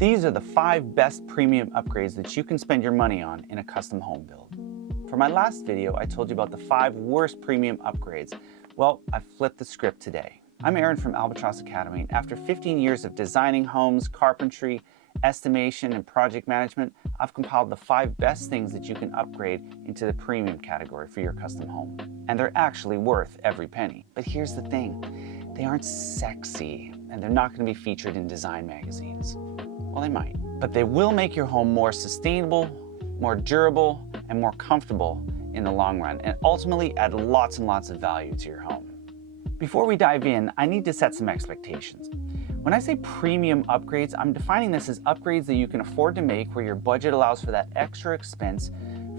These are the 5 best premium upgrades that you can spend your money on in a custom home build. For my last video, I told you about the 5 worst premium upgrades. Well, I've flipped the script today. I'm Aaron from Albatross Academy, and after 15 years of designing homes, carpentry, estimation, and project management, I've compiled the 5 best things that you can upgrade into the premium category for your custom home. And they're actually worth every penny. But here's the thing, they aren't sexy, and they're not going to be featured in design magazines. Well, they might, but they will make your home more sustainable, more durable, and more comfortable in the long run, and ultimately add lots and lots of value to your home. Before we dive in, I need to set some expectations. When I say premium upgrades, I'm defining this as upgrades that you can afford to make where your budget allows for that extra expense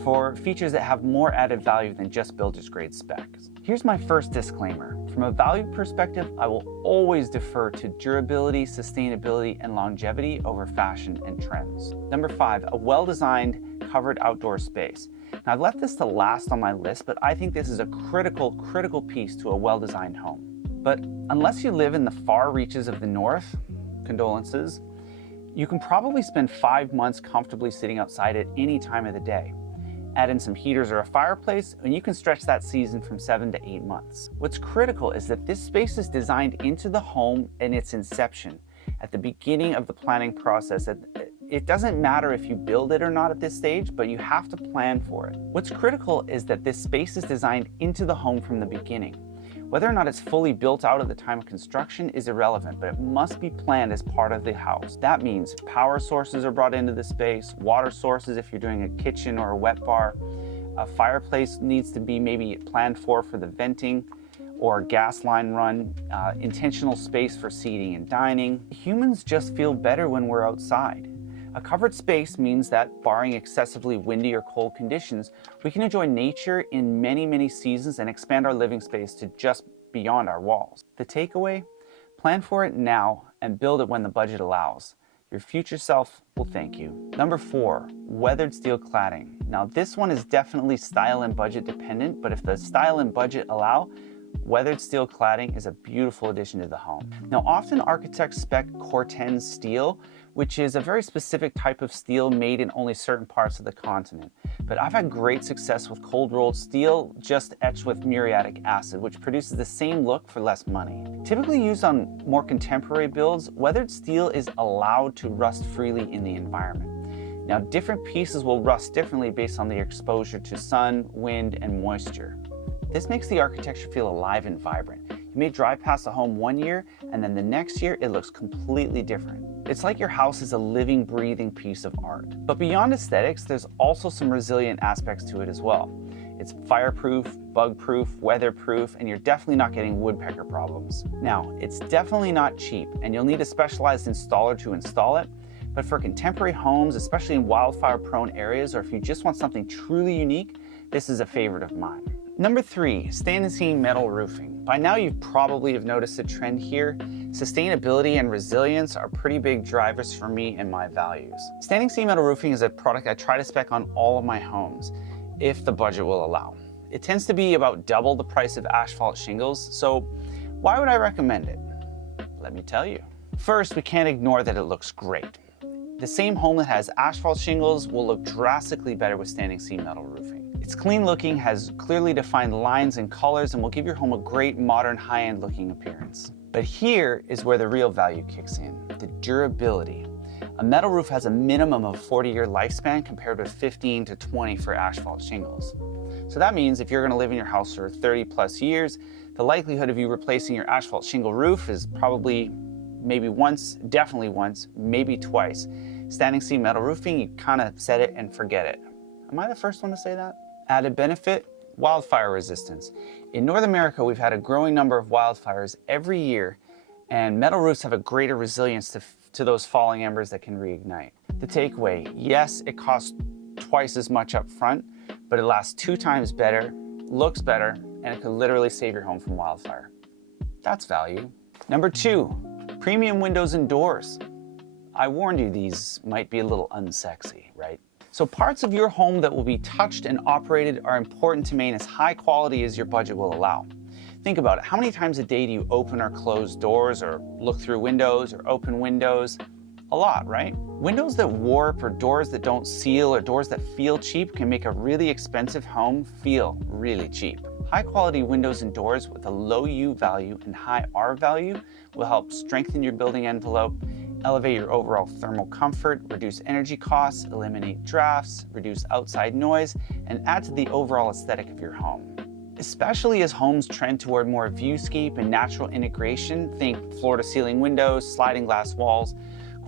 for features that have more added value than just builder's grade specs. Here's my first disclaimer. From a value perspective, I will always defer to durability, sustainability, and longevity over fashion and trends. Number 5, a well-designed covered outdoor space. Now, I've left this to last on my list, but I think this is a critical piece to a well-designed home. But unless you live in the far reaches of the north, condolences, you can probably spend 5 months comfortably sitting outside at any time of the day. Add in some heaters or a fireplace, and you can stretch that season from 7 to 8 months. What's critical is that this space is designed into the home in its inception, at the beginning of the planning process. It doesn't matter if you build it or not at this stage, but you have to plan for it. What's critical is that this space is designed into the home from the beginning. Whether or not it's fully built out at the time of construction is irrelevant, but it must be planned as part of the house. That means power sources are brought into the space, water sources if you're doing a kitchen or a wet bar, a fireplace needs to be maybe planned for the venting, or gas line run, intentional space for seating and dining. Humans just feel better when we're outside. A covered space means that, barring excessively windy or cold conditions, we can enjoy nature in many seasons and expand our living space to just beyond our walls. The takeaway? Plan for it now and build it when the budget allows. Your future self will thank you. Number 4, weathered steel cladding. Now, this one is definitely style and budget dependent, but if the style and budget allow, weathered steel cladding is a beautiful addition to the home. Now, often architects spec Corten steel, which is a very specific type of steel made in only certain parts of the continent. But I've had great success with cold rolled steel, just etched with muriatic acid, which produces the same look for less money. Typically used on more contemporary builds, weathered steel is allowed to rust freely in the environment. Now, different pieces will rust differently based on their exposure to sun, wind, and moisture. This makes the architecture feel alive and vibrant. You may drive past a home one year, and then the next year it looks completely different. It's like your house is a living, breathing piece of art. But beyond aesthetics, there's also some resilient aspects to it as well. It's fireproof, bug-proof, weatherproof, and you're definitely not getting woodpecker problems. Now, it's definitely not cheap, and you'll need a specialized installer to install it. But for contemporary homes, especially in wildfire-prone areas, or if you just want something truly unique, this is a favorite of mine. Number 3, standing seam metal roofing. By now you probably have noticed a trend here. Sustainability and resilience are pretty big drivers for me and my values. Standing seam metal roofing is a product I try to spec on all of my homes, if the budget will allow. It tends to be about double the price of asphalt shingles, so why would I recommend it? Let me tell you. First, we can't ignore that it looks great. The same home that has asphalt shingles will look drastically better with standing seam metal roofing. It's clean looking, has clearly defined lines and colors, and will give your home a great modern high-end looking appearance. But here is where the real value kicks in, the durability. A metal roof has a minimum of 40-year lifespan compared with 15 to 20 for asphalt shingles. So that means if you're going to live in your house for 30 plus years, the likelihood of you replacing your asphalt shingle roof is probably maybe once, definitely once, maybe twice. Standing seam metal roofing, you kind of set it and forget it. Am I the first one to say that? Added benefit, wildfire resistance. In North America, we've had a growing number of wildfires every year, and metal roofs have a greater resilience to those falling embers that can reignite. The takeaway, yes, it costs twice as much up front, but it lasts 2 times better, looks better, and it could literally save your home from wildfire. That's value. Number 2, premium windows and doors. I warned you these might be a little unsexy, right? So parts of your home that will be touched and operated are important to maintain as high quality as your budget will allow. Think about it. How many times a day do you open or close doors, or look through windows, or open windows? A lot, right? Windows that warp or doors that don't seal or doors that feel cheap can make a really expensive home feel really cheap. High quality windows and doors with a low U value and high R value will help strengthen your building envelope, elevate your overall thermal comfort, reduce energy costs, eliminate drafts, reduce outside noise, and add to the overall aesthetic of your home. Especially as homes trend toward more viewscape and natural integration, think floor-to-ceiling windows, sliding glass walls,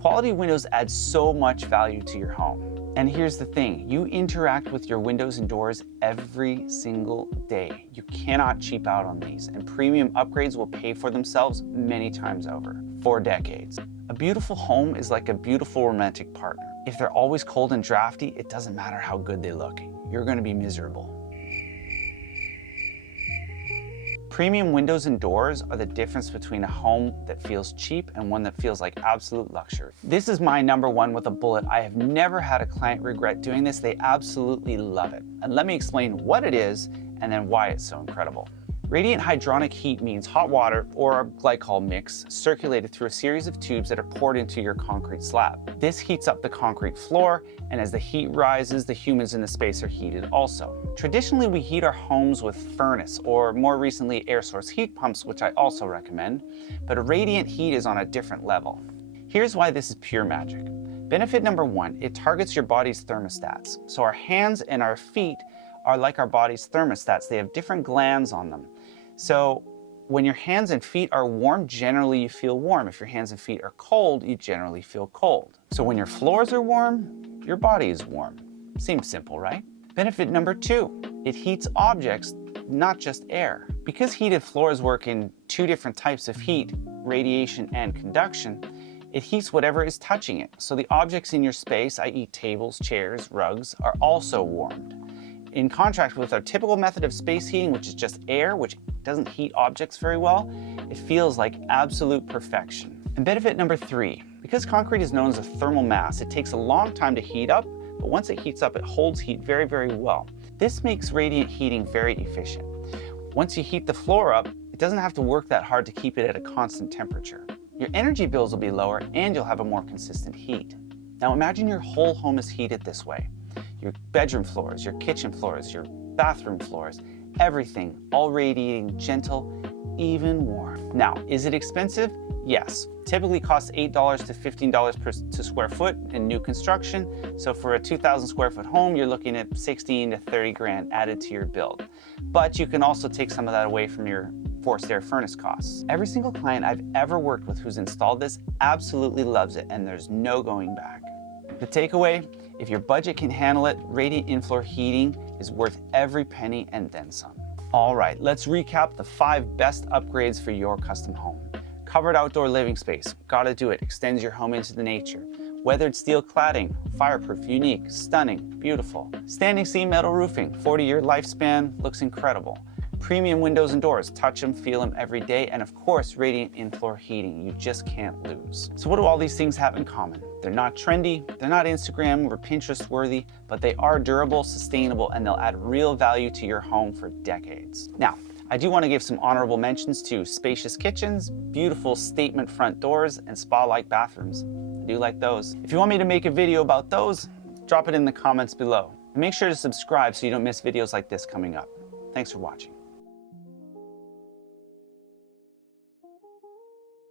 quality windows add so much value to your home. And here's the thing, you interact with your windows and doors every single day. You cannot cheap out on these, and premium upgrades will pay for themselves many times over, for decades. A beautiful home is like a beautiful romantic partner. If they're always cold and drafty, it doesn't matter how good they look. You're going to be miserable. Premium windows and doors are the difference between a home that feels cheap and one that feels like absolute luxury. This is my #1 with a bullet. I have never had a client regret doing this. They absolutely love it. And let me explain what it is and then why it's so incredible. Radiant hydronic heat means hot water or a glycol mix circulated through a series of tubes that are poured into your concrete slab. This heats up the concrete floor, and as the heat rises, the humans in the space are heated also. Traditionally, we heat our homes with furnace or more recently air source heat pumps, which I also recommend, but a radiant heat is on a different level. Here's why this is pure magic. Benefit #1, it targets your body's thermostats. So our hands and our feet are like our body's thermostats. They have different glands on them. So when your hands and feet are warm, generally you feel warm. If your hands and feet are cold, you generally feel cold. So when your floors are warm, your body is warm. Seems simple, right? Benefit #2, it heats objects, not just air. Because heated floors work in 2 different types of heat, radiation and conduction, it heats whatever is touching it. So the objects in your space, i.e. tables, chairs, rugs, are also warmed. In contrast with our typical method of space heating, which is just air, which doesn't heat objects very well, it feels like absolute perfection. And benefit #3, because concrete is known as a thermal mass, it takes a long time to heat up, but once it heats up, it holds heat very, very well. This makes radiant heating very efficient. Once you heat the floor up, it doesn't have to work that hard to keep it at a constant temperature. Your energy bills will be lower and you'll have a more consistent heat. Now imagine your whole home is heated this way. Your bedroom floors, your kitchen floors, your bathroom floors, everything, all radiating gentle, even warm. Now, is it expensive? Yes. Typically costs $8 to $15 per square foot in new construction. So for a 2,000 square foot home, you're looking at 16 to 30 grand added to your build. But you can also take some of that away from your forced air furnace costs. Every single client I've ever worked with who's installed this absolutely loves it, and there's no going back. The takeaway, if your budget can handle it, Radiant In-Floor Heating is worth every penny and then some. All right, let's recap the 5 best upgrades for your custom home. Covered outdoor living space, gotta do it, extends your home into the nature. Weathered steel cladding, fireproof, unique, stunning, beautiful. Standing seam metal roofing, 40-year lifespan, looks incredible. Premium windows and doors, touch them, feel them every day, and of course, Radiant In-Floor Heating, you just can't lose. So what do all these things have in common? They're not trendy, they're not Instagram or Pinterest worthy, but they are durable, sustainable, and they'll add real value to your home for decades. Now, I do want to give some honorable mentions to spacious kitchens, beautiful statement front doors, and spa-like bathrooms. I do like those. If you want me to make a video about those, drop it in the comments below. And make sure to subscribe so you don't miss videos like this coming up. Thanks for watching.